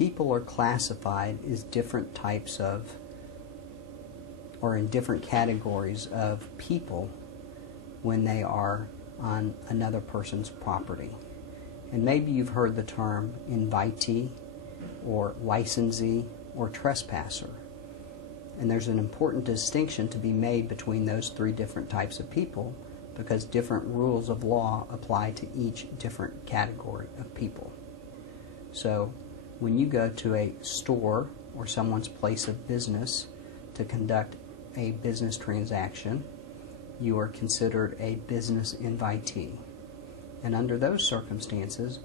people are classified as different types of, or in different categories of people when they are on another person's property. And maybe you've heard the term invitee or licensee or trespasser. And there's an important distinction to be made between those three different types of people, because different rules of law apply to each different category of people. So when you go to a store or someone's place of business to conduct a business transaction, you are considered a business invitee. And under those circumstances,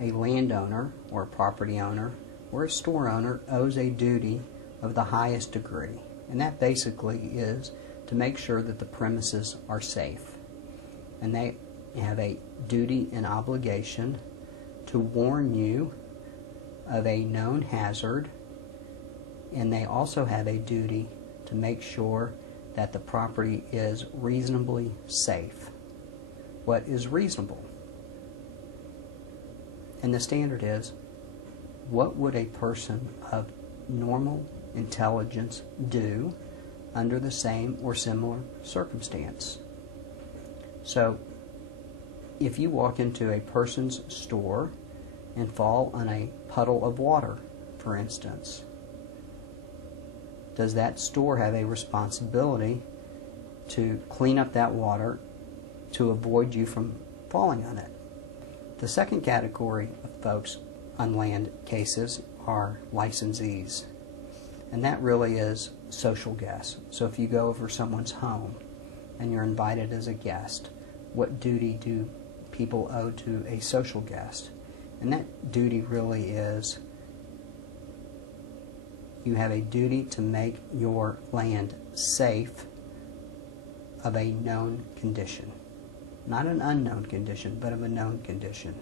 a landowner or a property owner or a store owner owes a duty of the highest degree. And that basically is to make sure that the premises are safe. And they have a duty and obligation to warn you of a known hazard, and they also have a duty to make sure that the property is reasonably safe. What is reasonable? And the standard is, what would a person of normal intelligence do under the same or similar circumstance? So, if you walk into a person's store and fall on a puddle of water, for instance, does that store have a responsibility to clean up that water to avoid you from falling on it? The second category of folks on land cases are licensees, and that really is social guests. So if you go over someone's home and you're invited as a guest, what duty do people owe to a social guest? And that duty really is, you have a duty to make your land safe of a known condition. Not an unknown condition, but of a known condition.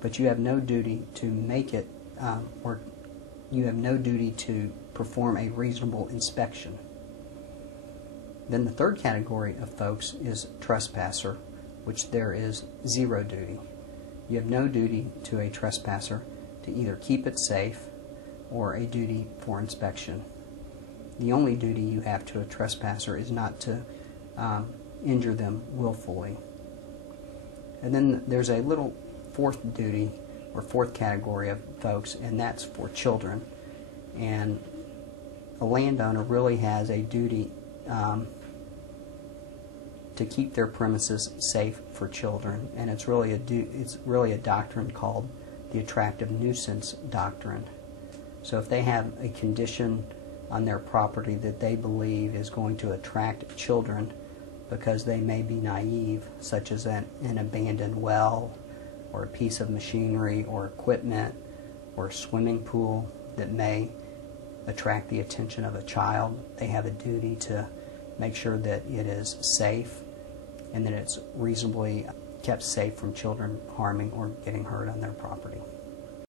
But you have no duty to make it, or you have no duty to perform a reasonable inspection. Then the third category of folks is trespasser, which there is zero duty. You have no duty to a trespasser to either keep it safe or a duty for inspection. The only duty you have to a trespasser is not to injure them willfully. And then there's a little fourth duty, or fourth category of folks, and that's for children. And a landowner really has a duty to keep their premises safe for children, and it's really a doctrine called the attractive nuisance doctrine. So if they have a condition on their property that they believe is going to attract children because they may be naive, such as an abandoned well or a piece of machinery or equipment or a swimming pool that may attract the attention of a child, they have a duty to make sure that it is safe and that it's reasonably kept safe from children harming or getting hurt on their property.